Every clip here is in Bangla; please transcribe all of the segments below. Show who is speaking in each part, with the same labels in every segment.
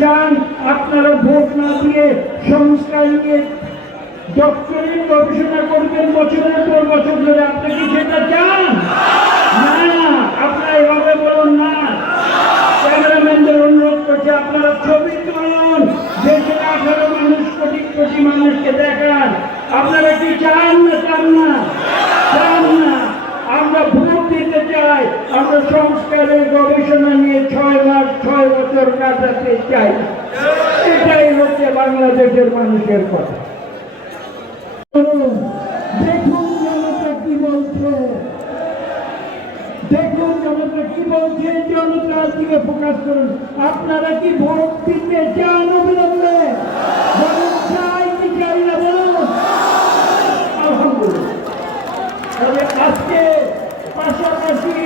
Speaker 1: চান আপনারা ভোট না দিয়ে সংস্কার নিয়ে ডক্টরেট গবেষণা করবেন বছরের পর বছর ধরে। আপনি কি সেটা চান? না, আপনারা এভাবে বলুন না। ক্যামেরাম্যানদের অনুরোধ করছে, আপনারা ছবি তুলুন। দেশের আঠারো মানুষ, কোটি কোটি মানুষকে দেখান। আপনারা কি চান না চান না চান না আমরা ভোট দিতে চাই আমরা সংস্কারের গবেষণা নিয়ে ছয় মাস, ছয় বছর কাটাতে চাই। এটাই হচ্ছে বাংলাদেশের মানুষের কথা। দেখুন জনতা কি বলছে। দেখুন জনতা কি বলছে দিকে ফোকাস করুন। আপনারা কি ভোট দিতে চান অবিলম্বে বলুন চাই কি চাই না বলুন আলহামদুলিল্লাহ তবে আজকে পাশাপাশি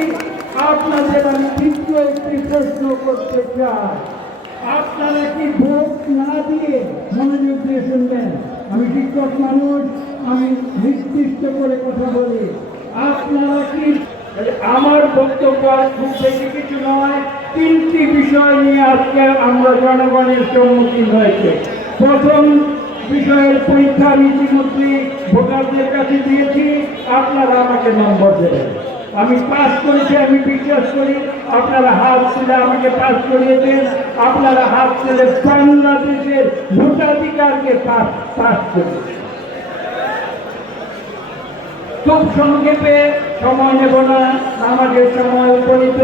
Speaker 1: আপনাদের আমি তৃতীয় একটি প্রশ্ন করতে চাই। আপনারা কি ভোট না দিয়ে মনোযোগ দিয়ে শুনবেন? আমি শিক্ষক মানুষ, আমি নির্দিষ্ট করে কথা বলি। আপনারা কি আমার বক্তব্য খুব বেশি কিছু নয়। তিনটি বিষয় নিয়ে আজকে আমরা জনগণের সম্মুখীন হয়েছে। প্রথম বিষয়ের পরীক্ষা আমি ইতিমধ্যে ভোটারদের কাছে দিয়েছি। আপনারা আমাকে নম্বর দেবেন। আমি পাস করেছি, আমি বিশ্বাস করি। আপনারা হাত তুলে আমাকে পাস করিয়ে দেন। আপনারা হাত তুলে বাংলাদেশের ভোটাধিকারকে পাস পাস করুন খুব সংক্ষেপে সময় নেব না আমাদের সময় উপনীত।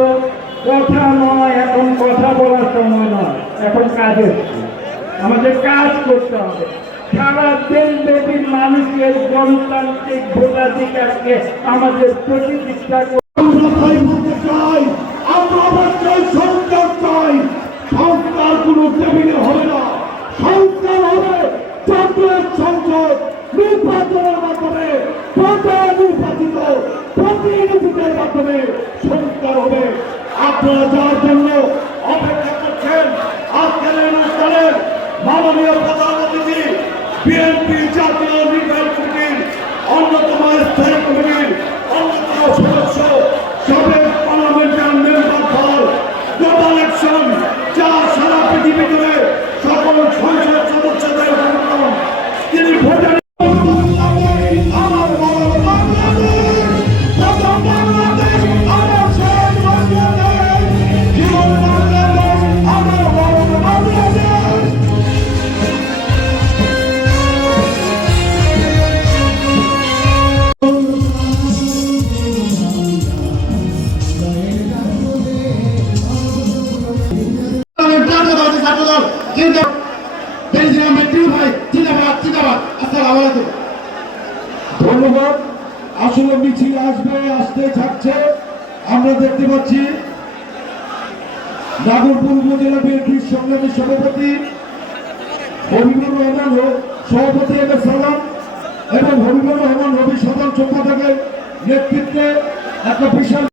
Speaker 1: কথা নয়, এখন কথা বলার সময় নয়, এখন কাজের। আমাদের কাজ করতে হবে। সারা দেশব্যাপী মানুষের গণতান্ত্রিক ভোটাধিকারকে আমাদের প্রতিষ্ঠা
Speaker 2: চাই, আমরা অবশ্যই সংস্কার চাই। সংস্কার কোনো টেবিলে হবে না। সংস্কার হবে জাতীয় সংসদ নির্বাচনের মাধ্যমে নির্বাচিত প্রতিনিধিদের মাধ্যমে সংস্কার হবে। আপনারা যার জন্য অপেক্ষা করছেন, আজকের অনুষ্ঠানের মাননীয় প্রধান বিএনপি জাতীয় নির্বাহী কমিটির অন্যতম স্থায়ী কমিটির অন্যতম সদস্য আসলে মিছিল আসবে, আসতে থাকছে। আমরা দেখতে পাচ্ছি নাগরপুর উপজেলা বিএনপির সংগ্রামী সভাপতি হবিবুর রহমান সভাপতি এম এস সালাম এবং হবিবুর রহমান রবি সাধারণ সম্পাদকের নেতৃত্বে একটা বিশাল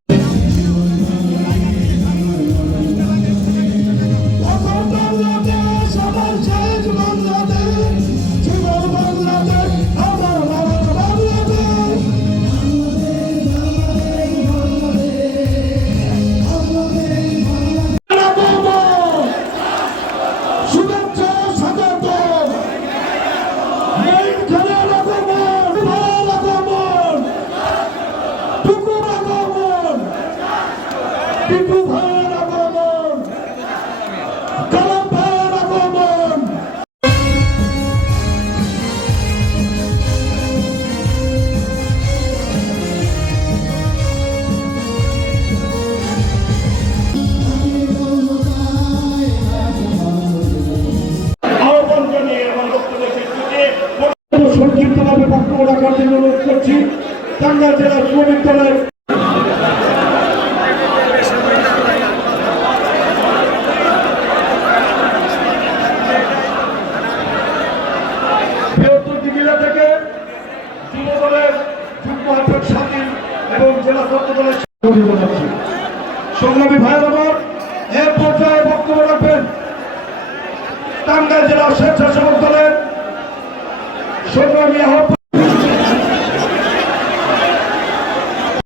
Speaker 2: টিপু ভাইয়ের আগমন কালাম সংক্ষিপ্তভাবে বক্তব্য রাখার জন্য অনুরোধ করছি। টাঙ্গাইল জেলার শ্রমিক দলের যুব যুগ্ম আহ্বায়ক স্বাধীন এবং জেলা ছাত্র দলের। সংগ্রামী ভাই আমার এর পর্যায়ে বক্তব্য রাখবেন টাঙ্গাইল জেলা স্বেচ্ছাসেবক দলের সংগ্রামী আহ্বায়ক